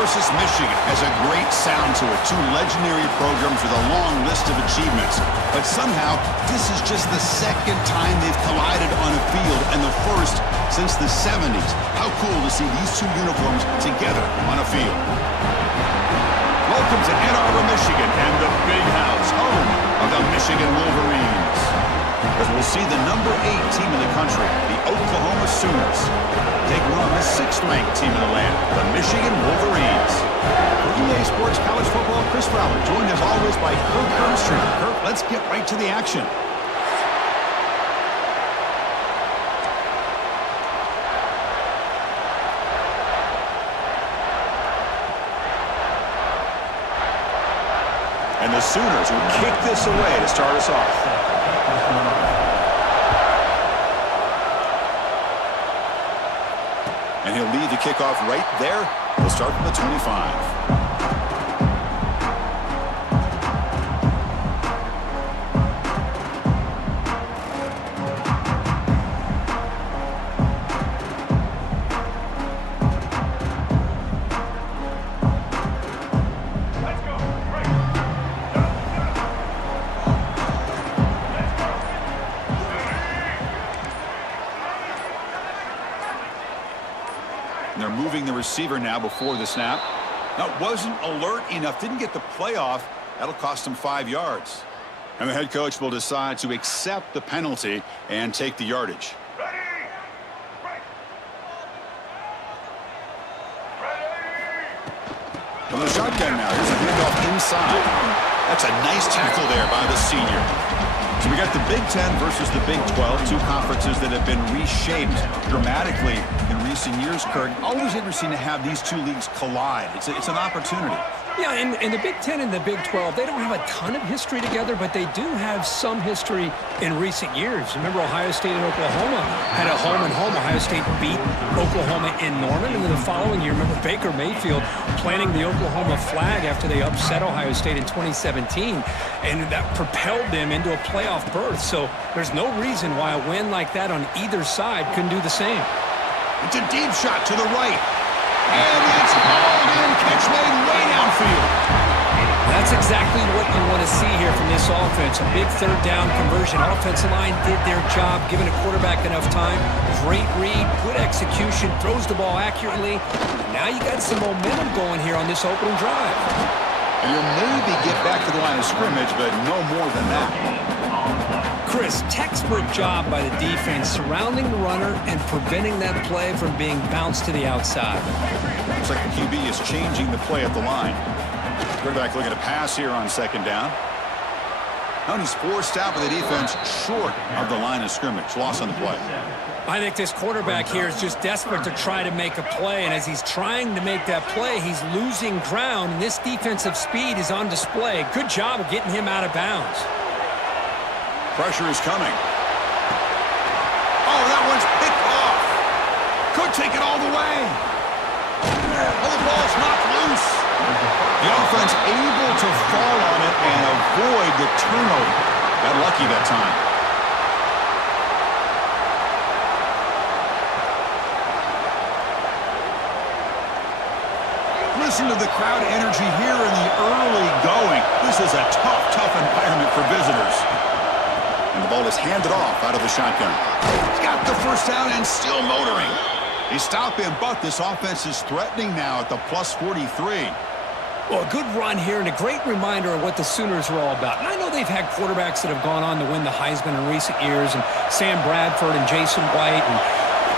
versus Michigan has a great sound to it. Two legendary programs with a long list of achievements. But somehow, this is just the second time they've collided on a field, and the first since the 70s. How cool to see these two uniforms together on a field. Welcome to Ann Arbor, Michigan, and the Big House, home of the Michigan Wolverines. As we'll see the number 8 team in the country, the Oklahoma Sooners, taking on the 6th-ranked team in the land, the Michigan Wolverines. For EA Sports College Football, Chris Fowler, joined as always by Kirk Herbstreit. Kirk, let's get right to the action. And the Sooners will kick this away to start us off. And he'll lead the kickoff right there. He'll start from the 25. They're moving the receiver now before the snap. Now, wasn't alert enough, didn't get the play off. That'll cost him 5 yards. And the head coach will decide to accept the penalty and take the yardage. From the shotgun now, here's a handoff inside. That's a nice tackle there by the senior. So we got the Big Ten versus the Big 12, two conferences that have been reshaped dramatically in recent years, Kirk. Always interesting to have these two leagues collide. It's an opportunity. Yeah, and the Big Ten and the Big 12, they don't have a ton of history together, but they do have some history in recent years. Remember, Ohio State and Oklahoma had a home-and-home. Ohio State beat Oklahoma in Norman, and then the following year, remember Baker Mayfield planting the Oklahoma flag after they upset Ohio State in 2017, and that propelled them into a playoff berth. So there's no reason why a win like that on either side couldn't do the same. It's a deep shot to the right. And it's hauled in, catch made way downfield. That's exactly what you want to see here from this offense. A big third down conversion. Offensive line did their job, giving a quarterback enough time. Great read, good execution, throws the ball accurately. Now you got some momentum going here on this opening drive. And you'll maybe get back to the line of scrimmage, but no more than that. Chris, textbook job by the defense surrounding the runner and preventing that play from being bounced to the outside. Looks like the QB is changing the play at the line. Quarterback looking to pass here on second down. And he's forced out by the defense short of the line of scrimmage. Loss on the play. I think this quarterback here is just desperate to try to make a play, and as he's trying to make that play, he's losing ground, and this defensive speed is on display. Good job of getting him out of bounds. Pressure is coming. Oh, that one's picked off. Could take it all the way. Oh, the ball's knocked loose. The offense able to fall on it and avoid the turnover. Got lucky that time. Listen to the crowd energy here in the early going. This is a tough environment for visitors. And the ball is handed off out of the shotgun. He's got the first down and still motoring. They stop him, but this offense is threatening now at the plus 43. Well, a good run here and a great reminder of what the Sooners are all about. And I know they've had quarterbacks that have gone on to win the Heisman in recent years, and Sam Bradford and Jason White and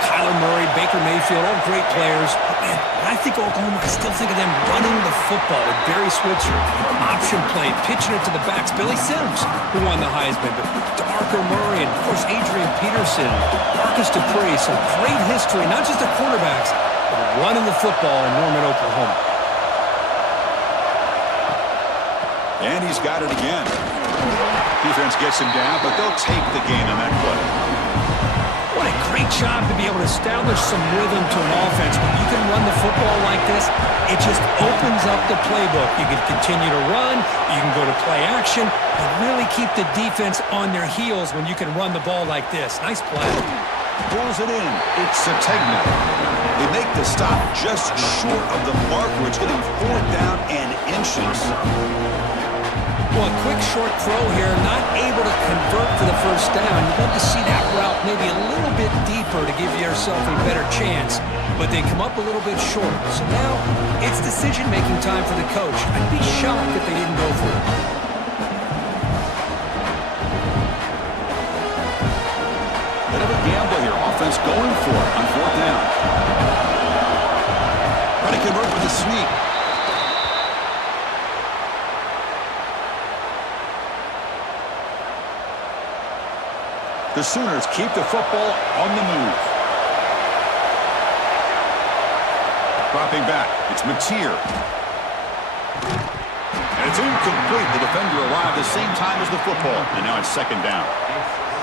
Kyler Murray, Baker Mayfield, all great players. But man, when I think Oklahoma, I still think of them running the football with Barry Switzer, option play, pitching it to the backs. Billy Sims, who won the Heisman, but DeMarco Murray, and of course Adrian Peterson, Marcus Dupree. Some great history, not just of quarterbacks, but running the football in Norman, Oklahoma. And he's got it again. Defense gets him down, but they'll take the gain on that play. What a great job to be able to establish some rhythm to an offense. When you can run the football like this, it just opens up the playbook. You can continue to run, you can go to play action, and really keep the defense on their heels when you can run the ball like this. Nice play. Pulls it in. It's Sategna. They make the stop just short of the marker. It's going to be 4th down and inches. Well, a quick short throw here, not able to convert for the first down. You'd love to see that route maybe a little bit deeper to give yourself a better chance, but they come up a little bit short. So now it's decision-making time for the coach. I'd be shocked if they didn't go for it. Bit of a gamble here. Offense going for it on 4th down. Trying to convert with a sneak. The Sooners keep the football on the move. Dropping back, it's Mateer. And it's incomplete. The defender arrived the same time as the football, and now it's 2nd down.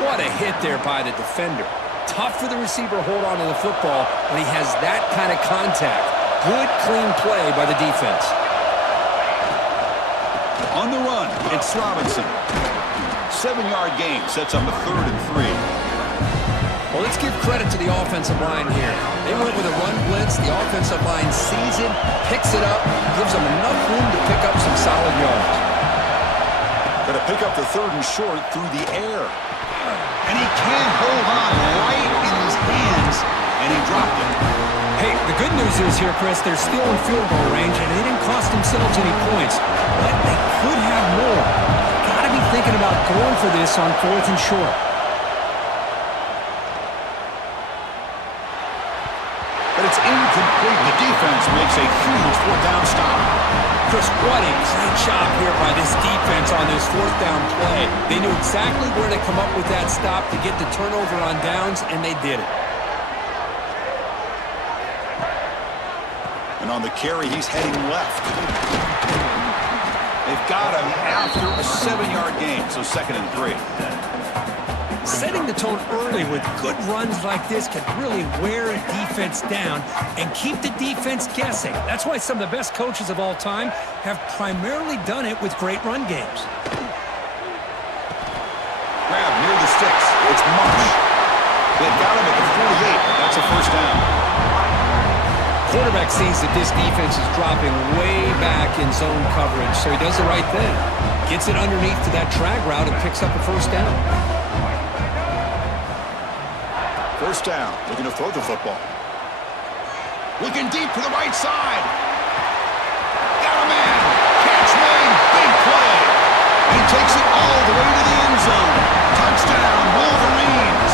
What a hit there by the defender. Tough for the receiver to hold on to the football when he has that kind of contact. Good, clean play by the defense. On the run, it's Robinson. 7-yard gain sets up a 3rd and 3. Well, let's give credit to the offensive line here. They went with a run blitz. The offensive line sees it, picks it up, gives them enough room to pick up some solid yards. Got to pick up the 3rd and short through the air. And he can't hold on right in his hands, and he dropped it. Hey, the good news is here, Chris, they're still in field goal range, and they didn't cost themselves any points. But they could have more. Got to be thinking about going for this on 4th and short. But it's incomplete. The defense makes a huge 4th down stop. Chris, what a great job here by this defense on this 4th down play. They knew exactly where to come up with that stop to get the turnover on downs, and they did it. And on the carry, he's heading left. They've got him after a 7-yard gain, so 2nd and 3. Setting the tone early with good runs like this can really wear a defense down and keep the defense guessing. That's why some of the best coaches of all time have primarily done it with great run games. Grab near the sticks. It's Marsh. They've got him at the 48, but that's a 1st down. Quarterback sees that this defense is dropping way back in zone coverage, so he does the right thing. Gets it underneath to that drag route and picks up a 1st down. 1st down, looking to throw the football. Looking deep to the right side. Got a man. Catch made. Big play. And he takes it all the way to the end zone. Touchdown, Wolverines.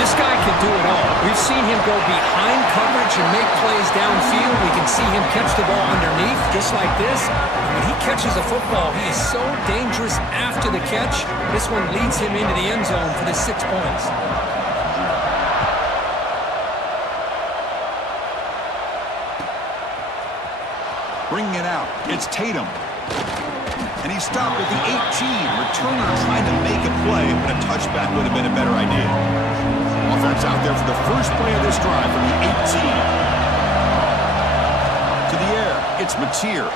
This guy can do it all. We've seen him go behind coverage and make plays downfield. We can see him catch the ball underneath, just like this. And when he catches a football, he is so dangerous after the catch. This one leads him into the end zone for the 6 points. Bringing it out, it's Tatum. And he stopped at the 18. Returner trying to make a play, but a touchback would have been a better idea. Offense out there for the first play of this drive from the 18. To the air, it's Mateer.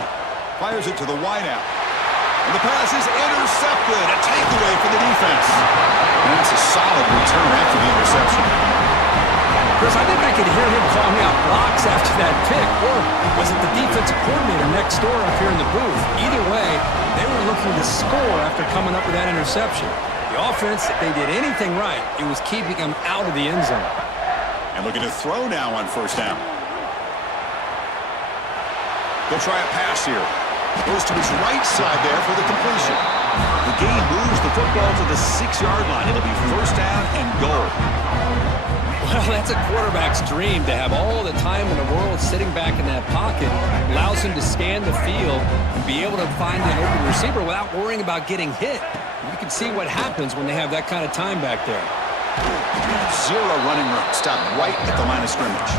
Fires it to the wideout. And the pass is intercepted. A takeaway for the defense. And that's a solid return after the interception. Chris, I think I could hear him calling out blocks after that pick. Or was it the defensive coordinator next door up here in the booth? Either way, they were looking to score after coming up with that interception. The offense, if they did anything right, it was keeping them out of the end zone. And looking to throw now on 1st down. He'll try a pass here. Goes to his right side there for the completion. The game moves the football to the 6-yard line. It'll be 1st down and goal. Well, that's a quarterback's dream to have all the time in the world sitting back in that pocket. Allows him to scan the field and be able to find an open receiver without worrying about getting hit. You can see what happens when they have that kind of time back there. 0 running room. Stopped right at the line of scrimmage.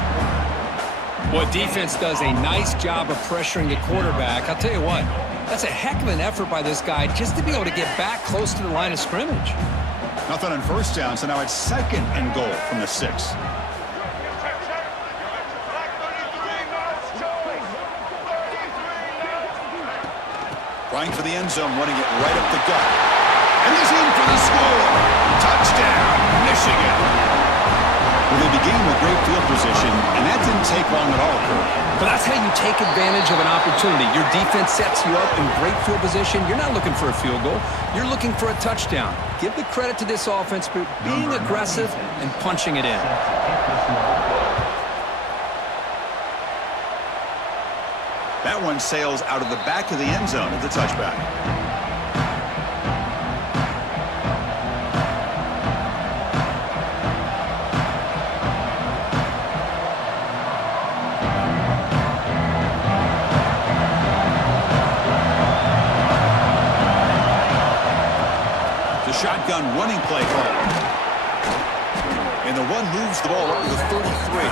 Well, defense does a nice job of pressuring the quarterback. I'll tell you what, that's a heck of an effort by this guy just to be able to get back close to the line of scrimmage. Nothing on 1st down, so now it's 2nd and goal from the 6. Trying for the end zone, running it right up the gut. And he's in for the score. Touchdown, Michigan. Well, they begin with great field position take long at all, Kirk. But that's how you take advantage of an opportunity. Your defense sets you up in great field position. You're not looking for a field goal. You're looking for a touchdown. Give the credit to this offense for being aggressive and punching it in. That one sails out of the back of the end zone at the touchback. Shotgun running play call. And the one moves the ball up to the 33.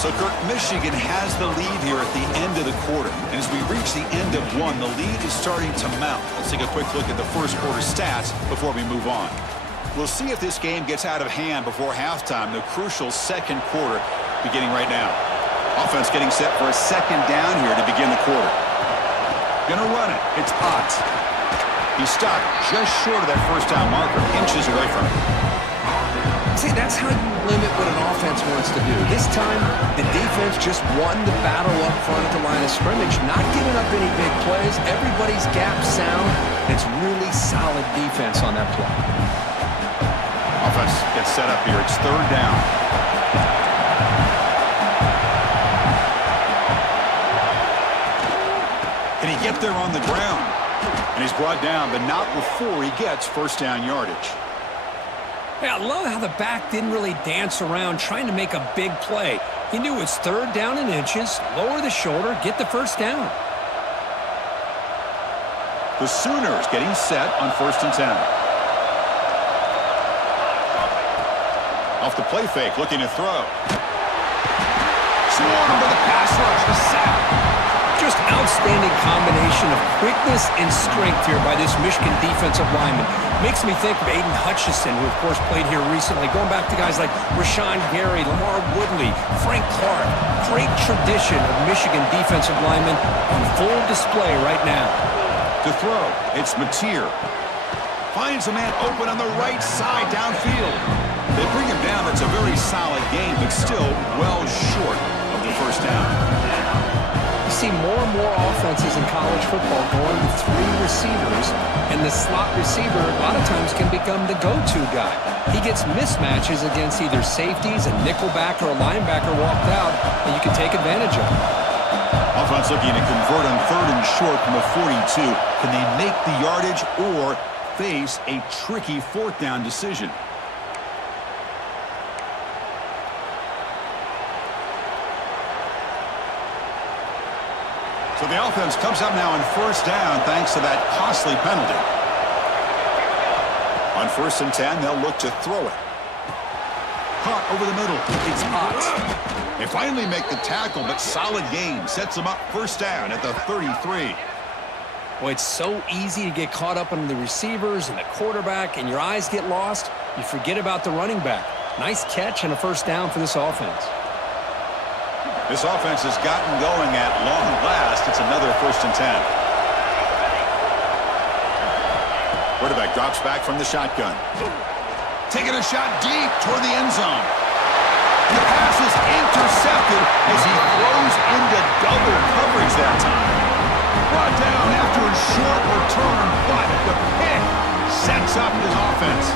So, Kirk, Michigan has the lead here at the end of the quarter. And as we reach the end of one, the lead is starting to mount. Let's take a quick look at the first quarter stats before we move on. We'll see if this game gets out of hand before halftime, the crucial second quarter beginning right now. Offense getting set for a second down here to begin the quarter. Gonna run it. It's Ott. He's stopped just short of that first down marker, inches away from it. See, that's how you limit what an offense wants to do. This time, the defense just won the battle up front at the line of scrimmage, not giving up any big plays. Everybody's gap sound. It's really solid defense on that play. Offense gets set up here. It's third down. Can he get there on the ground? And he's brought down, but not before he gets first down yardage. Yeah, I love how the back didn't really dance around trying to make a big play. He knew it's third down in inches, lower the shoulder, get the first down. The Sooners getting set on 1st and 10. Off the play fake, looking to throw. Swarmed by the pass rush, the sack. Just outstanding combination of quickness and strength here by this Michigan defensive lineman. Makes me think of Aiden Hutchinson, who of course played here recently. Going back to guys like Rashawn Gary, Lamar Woodley, Frank Clark. Great tradition of Michigan defensive linemen on full display right now. To throw, it's Mateer. Finds a man open on the right side downfield. They bring him down. That's a very solid game, but still well short of the first down. You see more and more offenses in college football going with 3 receivers, and the slot receiver a lot of times can become the go-to guy. He gets mismatches against either safeties, a nickelback, or a linebacker walked out, and you can take advantage of it. Offense looking to convert on 3rd and short from the 42. Can they make the yardage or face a tricky 4th down decision? So the offense comes up now on 1st down thanks to that costly penalty. On 1st and 10, they'll look to throw it. Caught over the middle. It's Ott. They finally make the tackle, but solid game. Sets them up 1st down at the 33. Boy, it's so easy to get caught up on the receivers and the quarterback, and your eyes get lost. You forget about the running back. Nice catch and a 1st down for this offense. This offense has gotten going at long last. It's another 1st and 10. Quarterback drops back from the shotgun. Taking a shot deep toward the end zone. And the pass is intercepted as he throws into double coverage that time. Brought down after a short return, but the pick sets up his offense.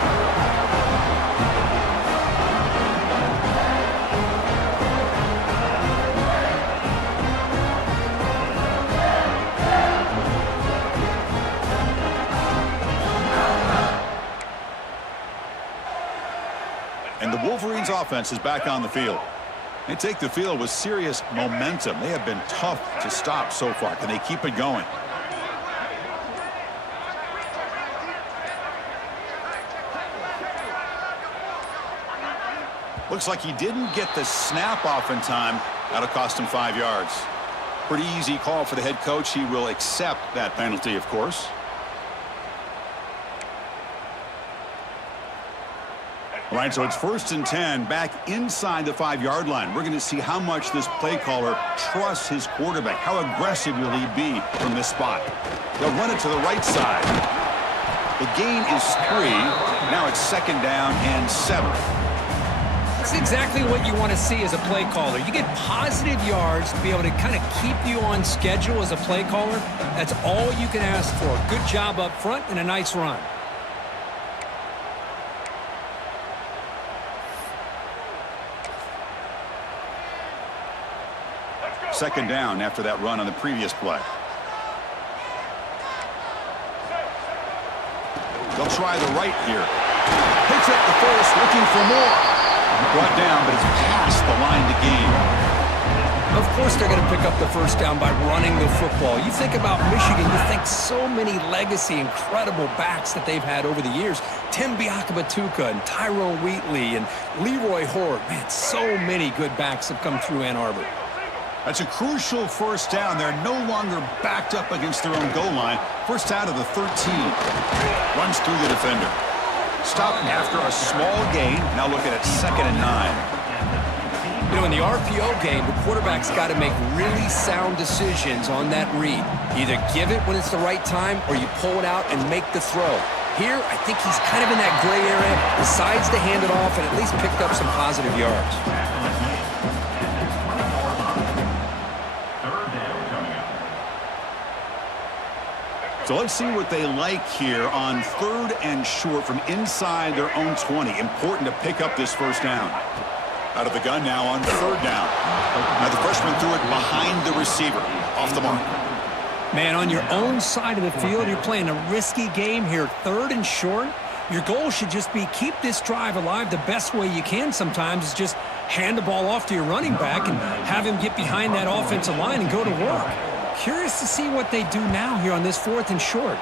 And the Wolverines offense is back on the field. They take the field with serious momentum. They have been tough to stop so far. Can they keep it going? Looks like he didn't get the snap off in time. That'll cost him 5 yards. Pretty easy call for the head coach. He will accept that penalty, of course. All right, so it's 1st and 10 back inside the 5-yard line. We're going to see how much this play caller trusts his quarterback. How aggressive will he be from this spot? They'll run it to the right side. The gain is 3. Now it's 2nd down and 7. That's exactly what you want to see as a play caller. You get positive yards to be able to kind of keep you on schedule as a play caller. That's all you can ask for. Good job up front and a nice run. 2nd down after that run on the previous play. They'll try the right here. Picks up the first, looking for more. Brought down, but it's past the line to gain. Of course they're going to pick up the first down by running the football. You think about Michigan, you think so many legacy, incredible backs that they've had over the years. Tim Biakabatuka and Tyrone Wheatley and Leroy Horde. Man, so many good backs have come through Ann Arbor. That's a crucial first down. They're no longer backed up against their own goal line. First out of the 13. Runs through the defender. Stop after a small gain. Now looking at 2nd and 9. You know, in the RPO game, the quarterback's got to make really sound decisions on that read. Either give it when it's the right time or you pull it out and make the throw. Here, I think he's kind of in that gray area, decides to hand it off and at least picked up some positive yards. So let's see what they like here on 3rd and short from inside their own 20. Important to pick up this first down. Out of the gun now on 3rd down. Now the freshman threw it behind the receiver. Off the mark. Man, on your own side of the field, you're playing a risky game here. 3rd and short. Your goal should just be keep this drive alive the best way you can sometimes is just hand the ball off to your running back and have him get behind that offensive line and go to work. Curious to see what they do now here on this 4th and short.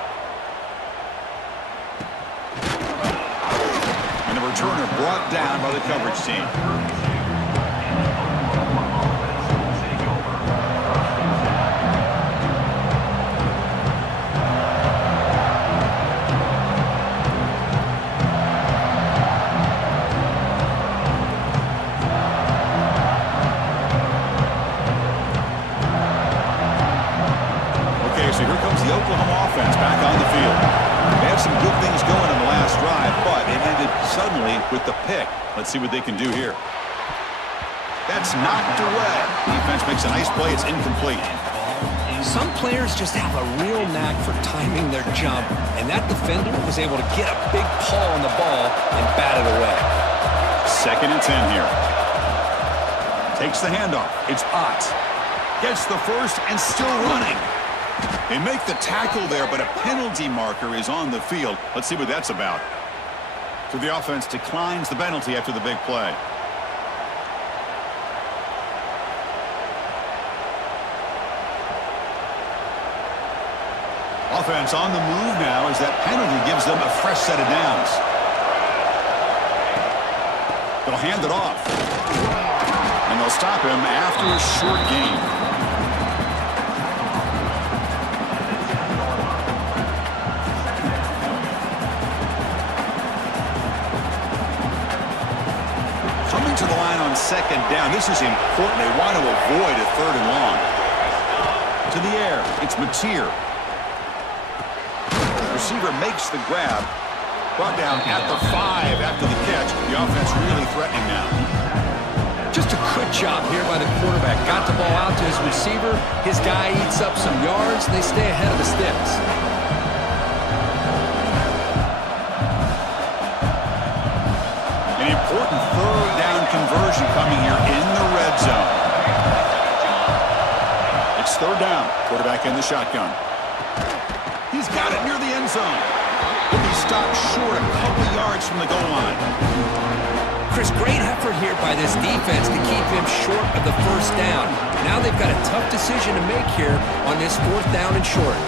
And the returner brought down by the coverage team. Oklahoma offense back on the field. They had some good things going in the last drive, but it ended suddenly with the pick. Let's see what they can do here. That's knocked away. Defense makes a nice play. It's incomplete. Some players just have a real knack for timing their jump, and that defender was able to get a big paw on the ball and bat it away. 2nd and 10 here. Takes the handoff. It's Ott. Gets the first and still running. They make the tackle there, but a penalty marker is on the field. Let's see what that's about. So the offense declines the penalty after the big play. Offense on the move now as that penalty gives them a fresh set of downs. They'll hand it off. And they'll stop him after a short gain. To the line on 2nd down. This is important. They want to avoid a 3rd and long. To the air. It's Mateer. Receiver makes the grab. Brought down at the 5 after the catch. The offense really threatening now. Just a good job here by the quarterback. Got the ball out to his receiver. His guy eats up some yards, and they stay ahead of the sticks. An important 3rd down conversion coming here in the red zone. It's 3rd down. Quarterback in the shotgun. He's got it near the end zone. He'll be stopped short a couple yards from the goal line. Chris, great effort here by this defense to keep him short of the first down. Now they've got a tough decision to make here on this 4th down and short.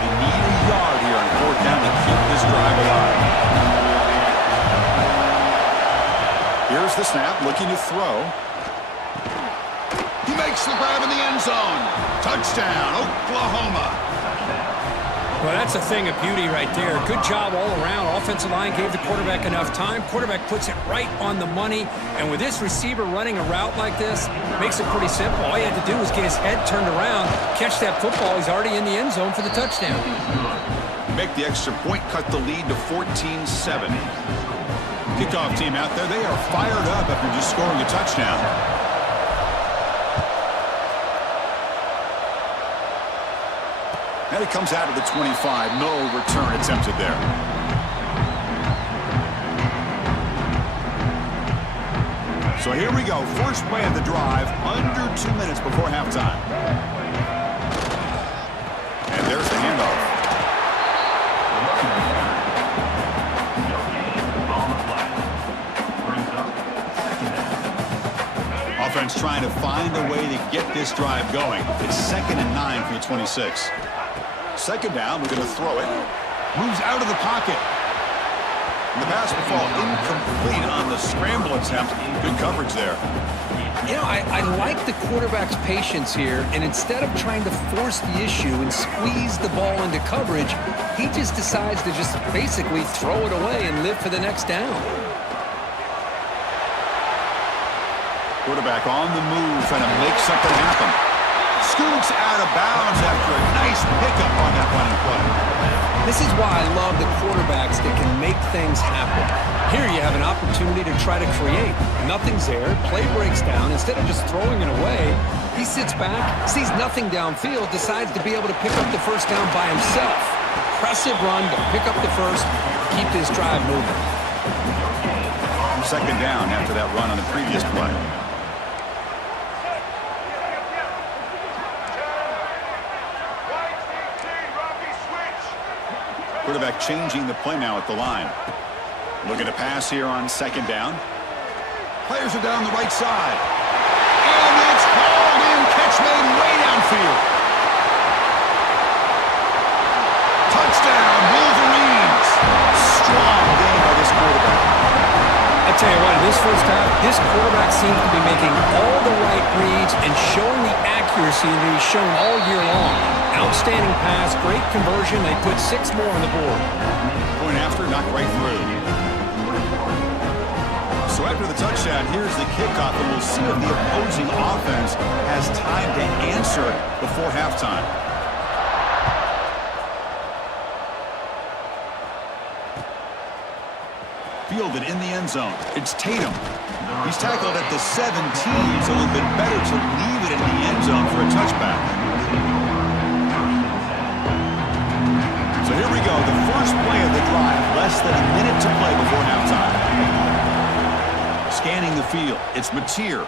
They need a yard here on 4th down to keep this drive alive. Here's the snap, looking to throw. He makes the grab in the end zone. Touchdown, Oklahoma. Well, that's a thing of beauty right there. Good job all around. Offensive line gave the quarterback enough time. Quarterback puts it right on the money. And with this receiver running a route like this, makes it pretty simple. All he had to do was get his head turned around, catch that football. He's already in the end zone for the touchdown. Make the extra point, cut the lead to 14-7. Kickoff team out there, they are fired up after just scoring a touchdown. And it comes out of the 25. No return attempted there. So here we go. First play of the drive, under 2 minutes before halftime. And there's the handoff. Offense trying to find a way to get this drive going. It's 2nd and 9 for the 26. Second down, we're going to throw it. Moves out of the pocket. And the pass will fall incomplete on the scramble attempt. Good coverage there. You know, I like the quarterback's patience here, and instead of trying to force the issue and squeeze the ball into coverage, he just decides to just basically throw it away and live for the next down. Quarterback on the move, trying to make something happen. Scoots out of bounds after a nice pickup on that running play. This is why I love the quarterbacks that can make things happen. Here you have an opportunity to try to create. Nothing's there. Play breaks down. Instead of just throwing it away, he sits back, sees nothing downfield, decides to be able to pick up the first down by himself. Impressive run to pick up the first, keep this drive moving. Second down after that run on the previous play. Quarterback changing the play now at the line. Looking to pass here on second down. Players are down the right side. And it's called in. Catch made way downfield. Touchdown, Wolverines. Strong game by this quarterback. I tell you what, in this first half, this quarterback seems to be making all the right reads and showing the accuracy that he's shown all year long. Outstanding pass, great conversion. They put 6 more on the board. Point after, knocked right through. So after the touchdown, here's the kickoff, and we'll see if the opposing offense has time to answer before halftime. Fielded in the end zone. It's Tatum. He's tackled at the 17, so it would have been better to leave it in the end zone for a touchback. So here we go, the first play of the drive, less than a minute to play before halftime. Scanning the field, it's Mateer.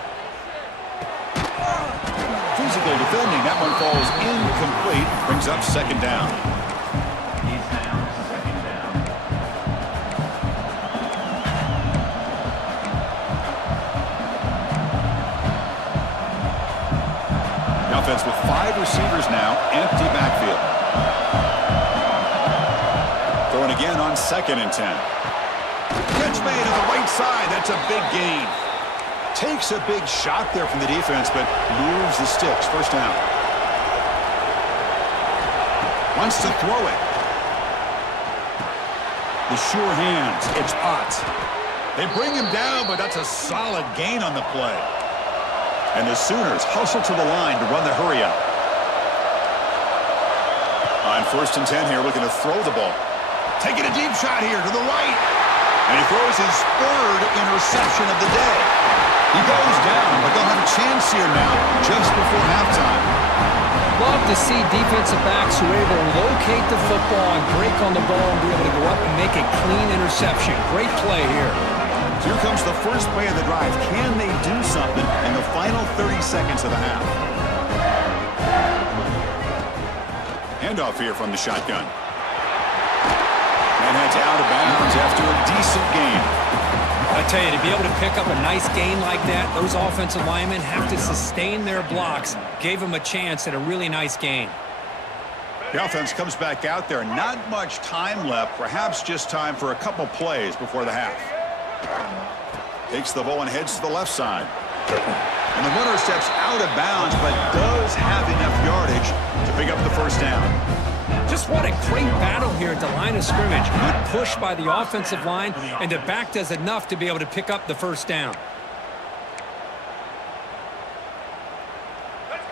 Physical defending, that one falls incomplete, brings up second down. The offense with 5 receivers now, empty backfield. Throwing again on 2nd and 10. Catch made on the right side. That's a big gain. Takes a big shot there from the defense, but moves the sticks. First down. Wants to throw it. The sure hands. It's Potts. They bring him down, but that's a solid gain on the play. And the Sooners hustle to the line to run the hurry up. On 1st and 10 here, looking to throw the ball. Taking a deep shot here to the right. And he throws his 3rd interception of the day. He goes down, but they'll have a chance here now just before halftime. Love to see defensive backs who are able to locate the football and break on the ball and be able to go up and make a clean interception. Great play here. So here comes the first play of the drive. Can they do something in the final 30 seconds of the half? Handoff here from the shotgun. And heads out of bounds after a decent game. I tell you, to be able to pick up a nice gain like that, those offensive linemen have to sustain their blocks. Gave them a chance at a really nice gain. The offense comes back out there. Not much time left. Perhaps just time for a couple plays before the half. Takes the ball and heads to the left side. And the runner steps out of bounds, but does have enough yardage to pick up the first down. Just what a great battle here at the line of scrimmage. Good push by the offensive line, and the back does enough to be able to pick up the first down.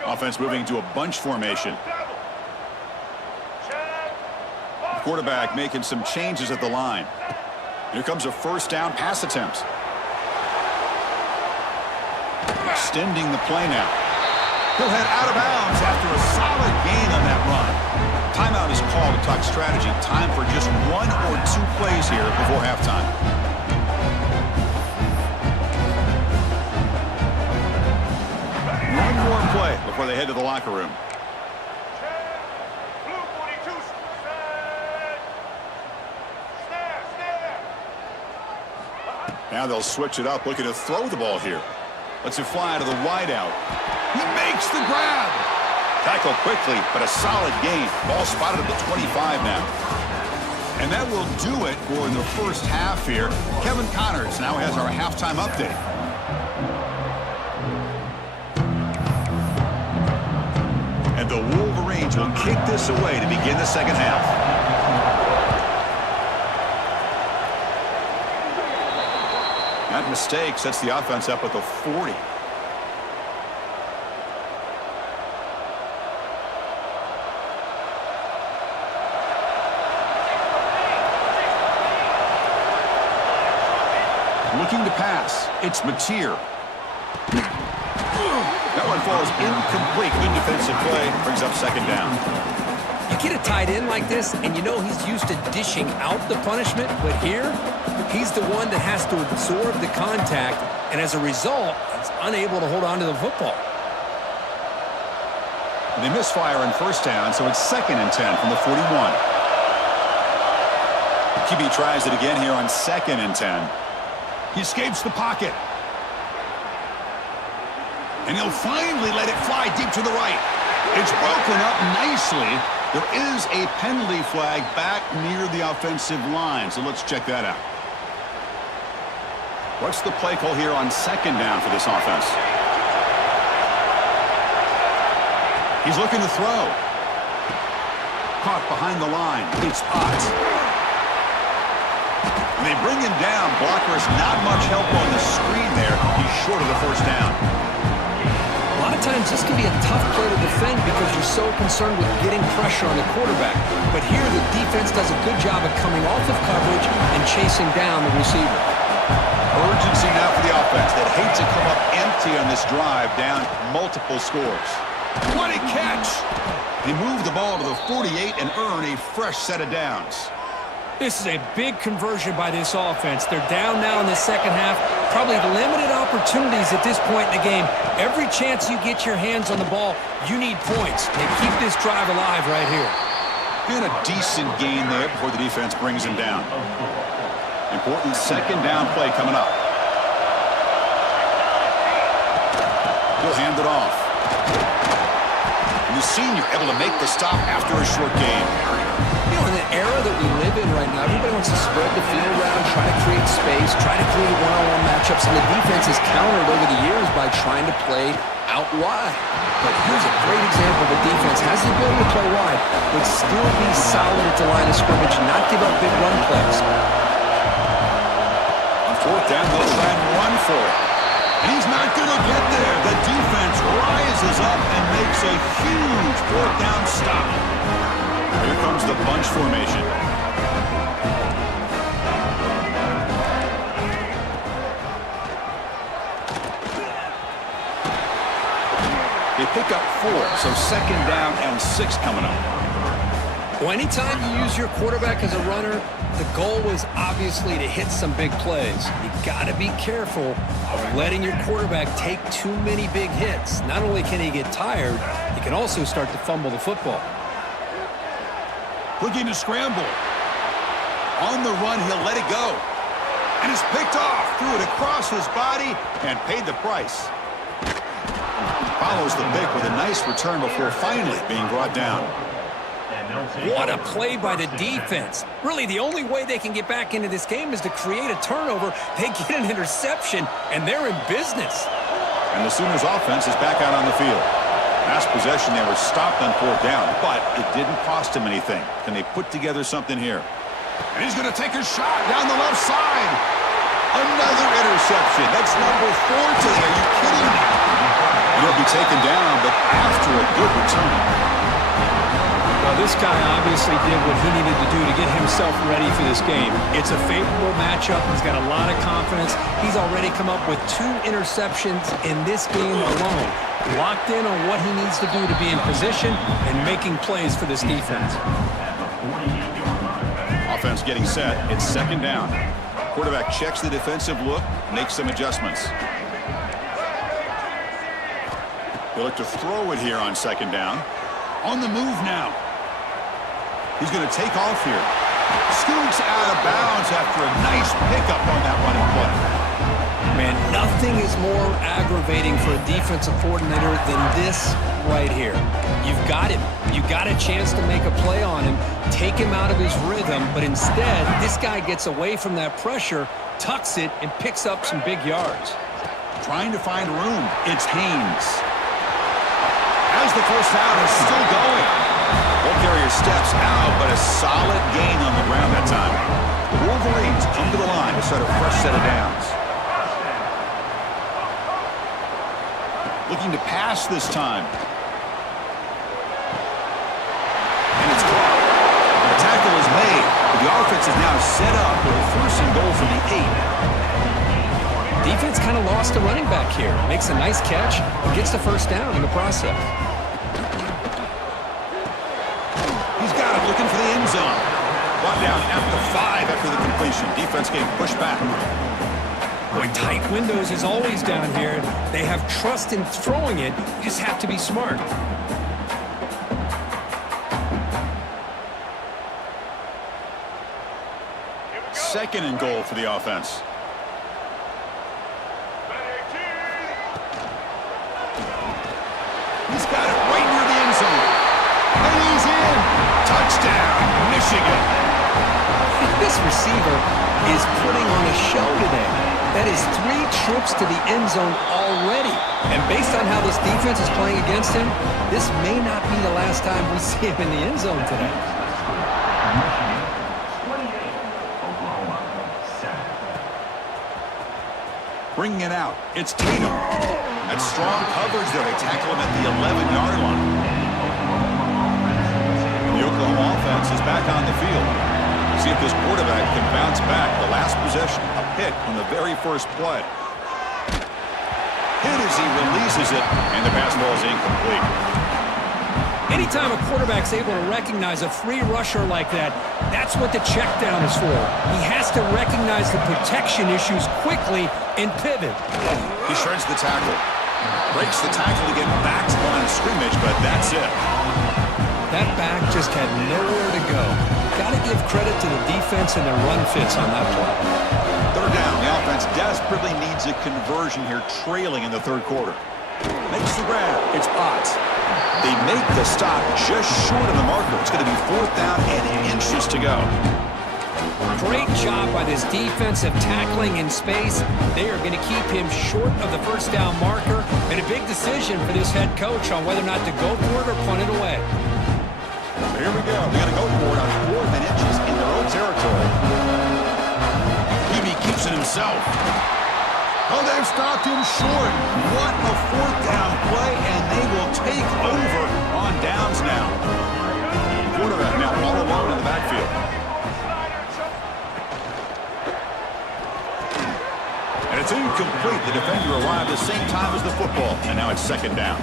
Offense moving to a bunch formation. Quarterback making some changes at the line. Here comes a first down pass attempt. Extending the play now. He'll head out of bounds after a solid gain on that run. Timeout is called to talk strategy. Time for just 1 or 2 plays here before halftime. One more play before they head to the locker room. Now they'll switch it up, looking to throw the ball here. Lets it fly to the wideout. He makes the grab. Tackle quickly, but a solid gain. Ball spotted at the 25 now. And that will do it for the first half here. Kevin Connors now has our halftime update. And the Wolverines will kick this away to begin the second half. That mistake sets the offense up at the 40. Looking to pass. It's Mateer. That one falls incomplete. Good defensive play. Brings up second down. You get a tight end like this, and you know he's used to dishing out the punishment, but here, he's the one that has to absorb the contact, and as a result, he's unable to hold on to the football. They misfire on first down, so it's 2nd and 10 from the 41. QB tries it again here on 2nd and 10. He escapes the pocket. And he'll finally let it fly deep to the right. It's broken up nicely. There is a penalty flag back near the offensive line, so let's check that out. What's the play call here on 2nd down for this offense? He's looking to throw. Caught behind the line. It's Ott. And they bring him down. Blockers, not much help on the screen there. He's short of the first down. A lot of times this can be a tough play to defend because you're so concerned with getting pressure on the quarterback. But here the defense does a good job of coming off of coverage and chasing down the receiver. Urgency now for the offense that hates to come up empty on this drive, down multiple scores. What a catch! They move the ball to the 48 and earn a fresh set of downs. This is a big conversion by this offense. They're down now in the second half. Probably limited opportunities at this point in the game. Every chance you get your hands on the ball, you need points. And keep this drive alive right here. And a decent gain there before the defense brings him down. Important second down play coming up. He'll hand it off. And the senior able to make the stop after a short gain. You know, in the era that we live in right now, everybody wants to spread the field around, try to create space, try to create one-on-one matchups, and the defense has countered over the years by trying to play out wide. But here's a great example. The defense has the ability to play wide, but still be solid at the line of scrimmage, not give up big run plays. On 4th down, they'll try and run for it. And he's not going to get there. The defense rises up and makes a huge 4th down stop. Here comes the bunch formation. They pick up 4, so 2nd down and 6 coming up. Well, anytime you use your quarterback as a runner, the goal is obviously to hit some big plays. You got to be careful of letting your quarterback take too many big hits. Not only can he get tired, he can also start to fumble the football. Looking to scramble. On the run, he'll let it go. And it's picked off. Threw it across his body and paid the price. Follows the pick with a nice return before finally being brought down. What a play by the defense. Really, the only way they can get back into this game is to create a turnover. They get an interception, and they're in business. And the Sooners offense is back out on the field. Last possession, they were stopped on 4th down, but it didn't cost him anything. Can they put together something here? And he's going to take a shot down the left side. Another interception. That's number 4 today. Are you kidding me? He'll be taken down, but after a good return. Well, this guy obviously did what he needed to do to get himself ready for this game. It's a favorable matchup. He's got a lot of confidence. He's already come up with 2 interceptions in this game alone. Locked in on what he needs to do to be in position and making plays for this defense. Offense getting set. It's 2nd down. Quarterback checks the defensive look, makes some adjustments. They look to throw it here on 2nd down. On the move now. He's going to take off here. Scoots out of bounds after a nice pickup on that running play. Man, nothing is more aggravating for a defensive coordinator than this right here. You've got him. You've got a chance to make a play on him, take him out of his rhythm, but instead, this guy gets away from that pressure, tucks it, and picks up some big yards. Trying to find room. It's Haynes. As the first down is still going. Ball carrier steps out, but a solid gain on the ground that time. The Wolverines come to the line to start a fresh set of downs. Looking to pass this time. And it's caught. The tackle is made. The offense is now set up with a 1st and goal from the 8. Defense kind of lost a running back here. Makes a nice catch, gets the 1st down in the process. He's got it, looking for the end zone. Brought down at the 5 after the completion. Defense getting pushed back. Boy, tight windows is always down here. They have trust in throwing it. You just have to be smart. Second and goal for the offense. He's got it right near the end zone. And he's in. Touchdown, Michigan. This receiver is putting on a show today. That is 3 trips to the end zone already. And based on how this defense is playing against him, this may not be the last time we see him in the end zone today. Bringing it out, it's Tatum. That strong coverage there. They tackle him at the 11-yard line. And the Oklahoma offense is back on the field. See if this quarterback can bounce back. The last possession, a pick on the very first play. Hit as he releases it, and the pass ball is incomplete. Anytime a quarterback's able to recognize a free rusher like that, that's what the check down is for. He has to recognize the protection issues quickly and pivot. He shreds the tackle. Breaks the tackle to get back to the line of scrimmage, but that's it. That back just had nowhere to go. Got to give credit to the defense and their run fits on that play. 3rd down. The offense desperately needs a conversion here, trailing in the 3rd quarter. Makes the grab. It's Potts. They make the stop just short of the marker. It's going to be 4th down and inches to go. Great job by this defensive tackling in space. They are going to keep him short of the 1st down marker. And a big decision for this head coach on whether or not to go for it or punt it away. Here we go. They're going to go for it on 4th and inches in their own territory. Peavy keeps it himself. Oh, they've stopped him short. What a 4th down play, and they will take over on downs now. Quarterback now all alone in the backfield. And it's incomplete. The defender arrived at the same time as the football, and now it's 2nd down.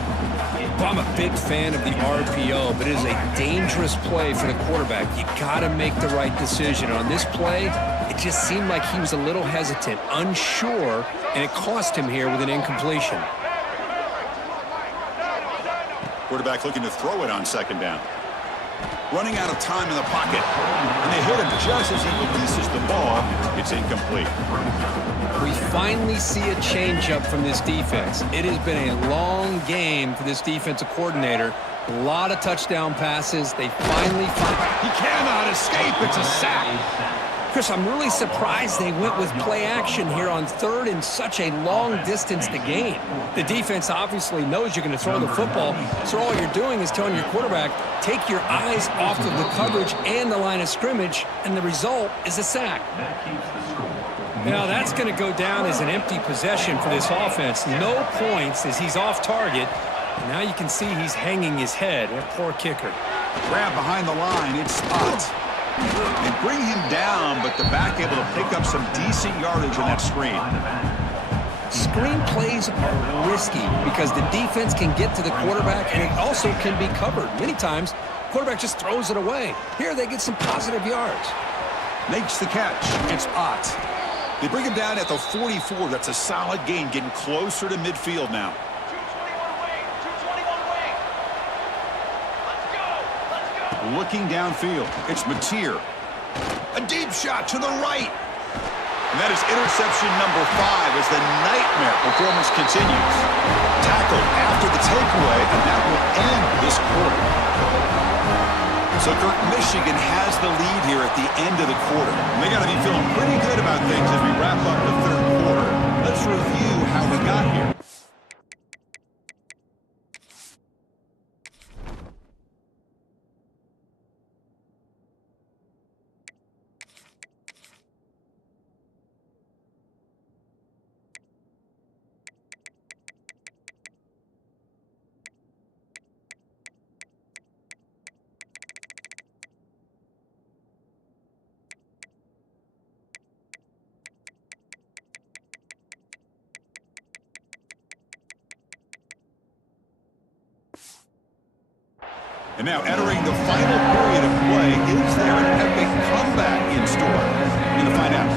Well, I'm a big fan of the RPO, but it is a dangerous play for the quarterback. You got to make the right decision. On this play, it just seemed like he was a little hesitant, unsure, and it cost him here with an incompletion. Quarterback looking to throw it on 2nd down. Running out of time in the pocket. And they hit him just as he releases the ball. It's incomplete. We finally see a changeup from this defense. It has been a long game for this defensive coordinator. A lot of touchdown passes. They finally find... He cannot escape. It's a sack. Chris, I'm really surprised they went with play action here on third and such a long distance to gain. The defense obviously knows you're going to throw the football, so all you're doing is telling your quarterback, take your eyes off of the coverage and the line of scrimmage, and the result is a sack. Now that's going to go down as an empty possession for this offense. No points as he's off target. And now you can see he's hanging his head. A poor kicker. Grab behind the line. It's Spot. They bring him down, but the back able to pick up some decent yardage on that screen. Screen plays are risky because the defense can get to the quarterback, and it also can be covered. Many times, quarterback just throws it away. Here they get some positive yards. Makes the catch. It's Ott. They bring him down at the 44. That's a solid gain, getting closer to midfield now. Looking downfield, it's Mateer. A deep shot to the right. And that is interception number 5 as the nightmare performance continues. Tackled after the takeaway, and that will end this quarter. So, Kirk, Michigan has the lead here at the end of the quarter. And they got to be feeling pretty good about things as we wrap up the third quarter. Let's review how we got here. And now entering the final period of play, is there an epic comeback in store? We're going to find out.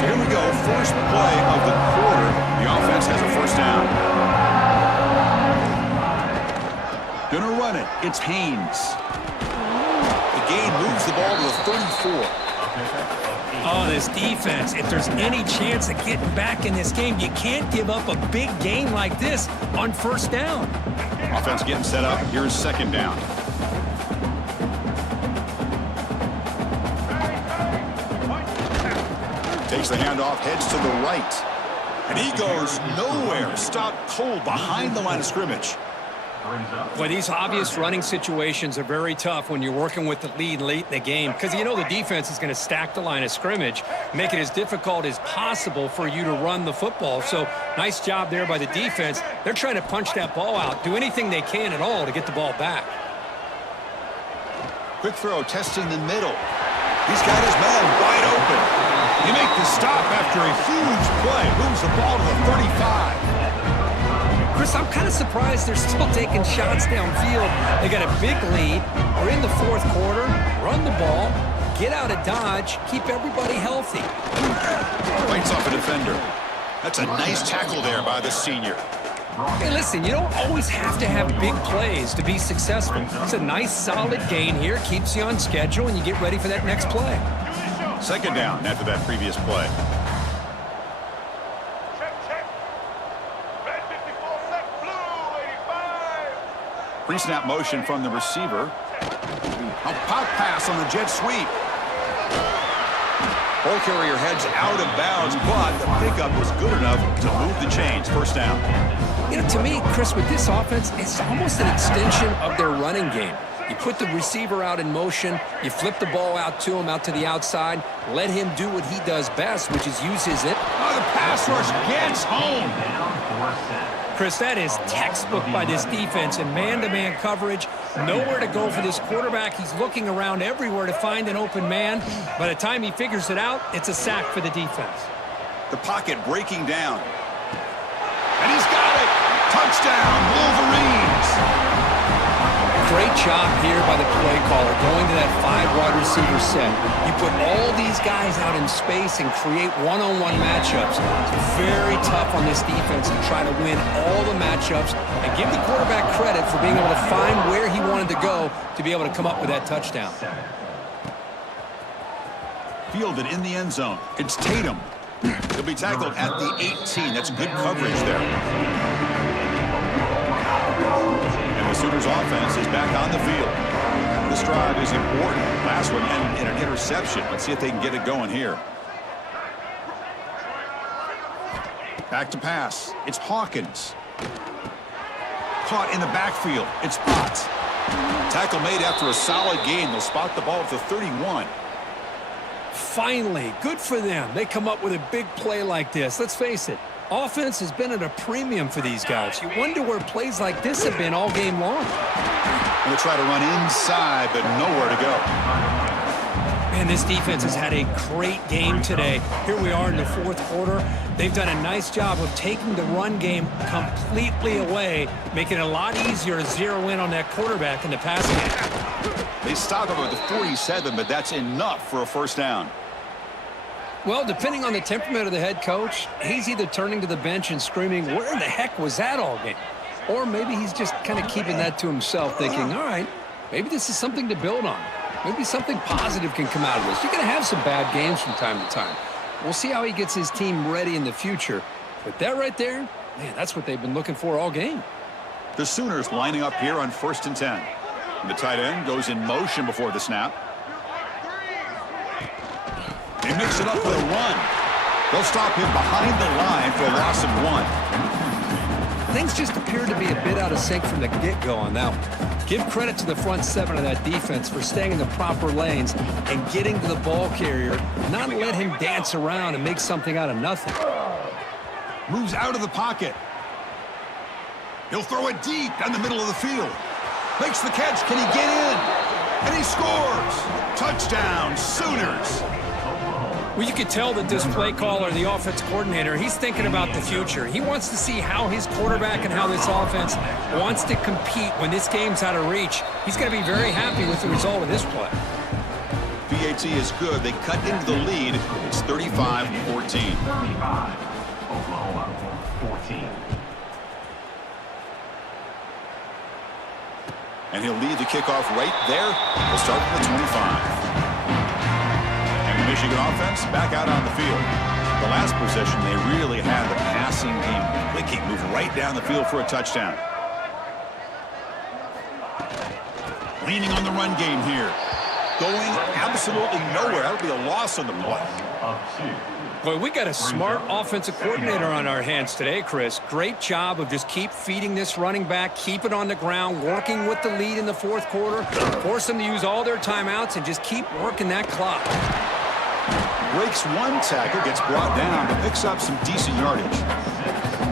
So here we go, first play of the quarter. The offense has a first down. Gonna run it. It's Haynes. The gain moves the ball to the 34. Oh, this defense, if there's any chance of getting back in this game, you can't give up a big gain like this on first down. Offense getting set up. Here's second down. Takes the handoff, heads to the right. And he goes nowhere. Stopped cold behind the line of scrimmage. Well, these obvious running situations are very tough when you're working with the lead late in the game because you know the defense is going to stack the line of scrimmage, make it as difficult as possible for you to run the football. So nice job there by the defense. They're trying to punch that ball out, do anything they can at all to get the ball back. Quick throw, testing the middle. He's got his man wide open. He makes the stop after a huge play. Moves the ball to the 35. Chris, I'm kind of surprised they're still taking shots downfield. They got a big lead. We're in the fourth quarter. Run the ball. Get out of Dodge. Keep everybody healthy. Bites off a defender. That's a nice tackle there by the senior. Hey, listen, you don't always have to have big plays to be successful. It's a nice, solid gain here. Keeps you on schedule, and you get ready for that next play. Second down after that previous play. Pre-snap motion from the receiver. A pop pass on the jet sweep. Ball carrier heads out of bounds, but the pickup was good enough to move the chains. First down. You know, to me, Chris, with this offense, it's almost an extension of their running game. You put the receiver out in motion, you flip the ball out to him, out to the outside, let him do what he does best, which is use his... Oh, the pass rush gets home. Chris, that is textbook by this defense in man-to-man coverage. Nowhere to go for this quarterback. He's looking around everywhere to find an open man. By the time he figures it out, it's a sack for the defense. The pocket breaking down. And he's got it. Touchdown, Wolverines. Great job here by the play caller going to that 5-wide receiver set. You put all these guys out in space and create one-on-one matchups. It's very tough on this defense to try to win all the matchups and give the quarterback credit for being able to find where he wanted to go to be able to come up with that touchdown. Fielded in the end zone. It's Tatum. He'll be tackled at the 18. That's good coverage there. The Sooners offense is back on the field. This drive is important. Last one ended in an interception. Let's see if they can get it going here. Back to pass. It's Hawkins. Caught in the backfield. It's Potts. Tackle made after a solid gain. They'll spot the ball at the 31. Finally, good for them. They come up with a big play like this. Let's face it, offense has been at a premium for these guys. You wonder where plays like this have been all game long. They'll try to run inside, but nowhere to go. Man, this defense has had a great game today. Here we are in the fourth quarter. They've done a nice job of taking the run game completely away, making it a lot easier to zero in on that quarterback in the passing game. They stop him at the 47, but that's enough for a first down. Well, depending on the temperament of the head coach, he's either turning to the bench and screaming, where the heck was that all game? Or maybe he's just kind of keeping that to himself, thinking, all right, maybe this is something to build on. Maybe something positive can come out of this. You're going to have some bad games from time to time. We'll see how he gets his team ready in the future. But that right there, man, that's what they've been looking for all game. The Sooners lining up here on 1st and 10. And the tight end goes in motion before the snap. They mix it up with a run. They'll stop him behind the line for a loss of 1. Things just appear to be a bit out of sync from the get-go on that one. Give credit to the front seven of that defense for staying in the proper lanes and getting to the ball carrier, not let him dance around and make something out of nothing. Moves out of the pocket. He'll throw it deep down the middle of the field. Makes the catch. Can he get in? And he scores. Touchdown, Sooners. Well, you can tell that this play caller, the offense coordinator, he's thinking about the future. He wants to see how his quarterback and how this offense wants to compete when this game's out of reach. He's going to be very happy with the result of this play. PAT is good. They cut into the lead. It's 35-14. 35, Oklahoma 14. And he'll lead the kickoff right there. We'll start from the 25. Michigan offense back out on the field. The last possession, they really had the passing game clicking, move right down the field for a touchdown. Leaning on the run game here. Going absolutely nowhere. That'll be a loss on the play. Boy, we got a smart offensive coordinator on our hands today, Chris. Great job of just keep feeding this running back, keep it on the ground, working with the lead in the fourth quarter, force them to use all their timeouts, and just keep working that clock. Breaks one tackle, gets brought down, but picks up some decent yardage.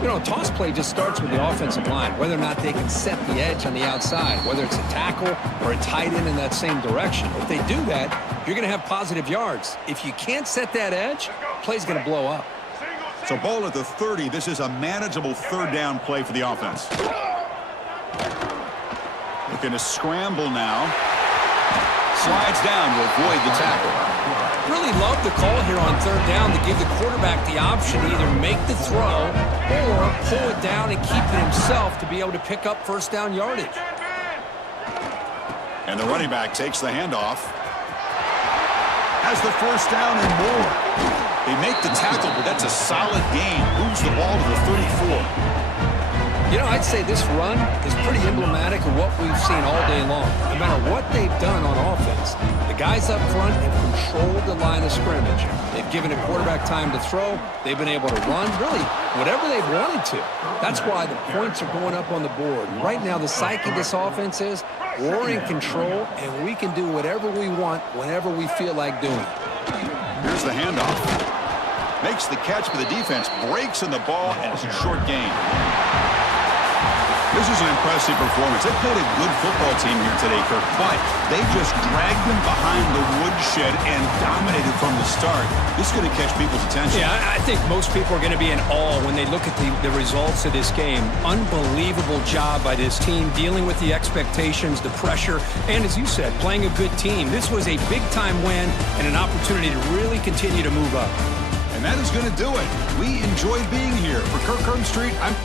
You know, toss play just starts with the offensive line, whether or not they can set the edge on the outside, whether it's a tackle or a tight end in that same direction. If they do that, you're going to have positive yards. If you can't set that edge, play's going to blow up. So ball at the 30. This is a manageable third down play for the offense. Looking to scramble now. Slides down to avoid the tackle. Really love the call here on third down to give the quarterback the option to either make the throw or pull it down and keep it himself to be able to pick up first down yardage. And the running back takes the handoff. Has the first down and more. They make the tackle, but that's a solid gain. Moves the ball to the 34. You know, I'd say this run is pretty emblematic of what we've seen all day long. No matter what they've done on offense, the guys up front have controlled the line of scrimmage. They've given a quarterback time to throw. They've been able to run, really, whatever they've wanted to. That's why the points are going up on the board. And right now, the psyche of this offense is we're in control, and we can do whatever we want whenever we feel like doing it. Here's the handoff. Makes the catch, but the defense breaks in the ball, and it's a short gain. This is an impressive performance. They played a good football team here today, Kirk, but they just dragged them behind the woodshed and dominated from the start. This is going to catch people's attention. Yeah, I think most people are going to be in awe when they look at the results of this game. Unbelievable job by this team, dealing with the expectations, the pressure, and as you said, playing a good team. This was a big-time win and an opportunity to really continue to move up. And that is going to do it. We enjoyed being here. For Kirk Herbstreit, I'm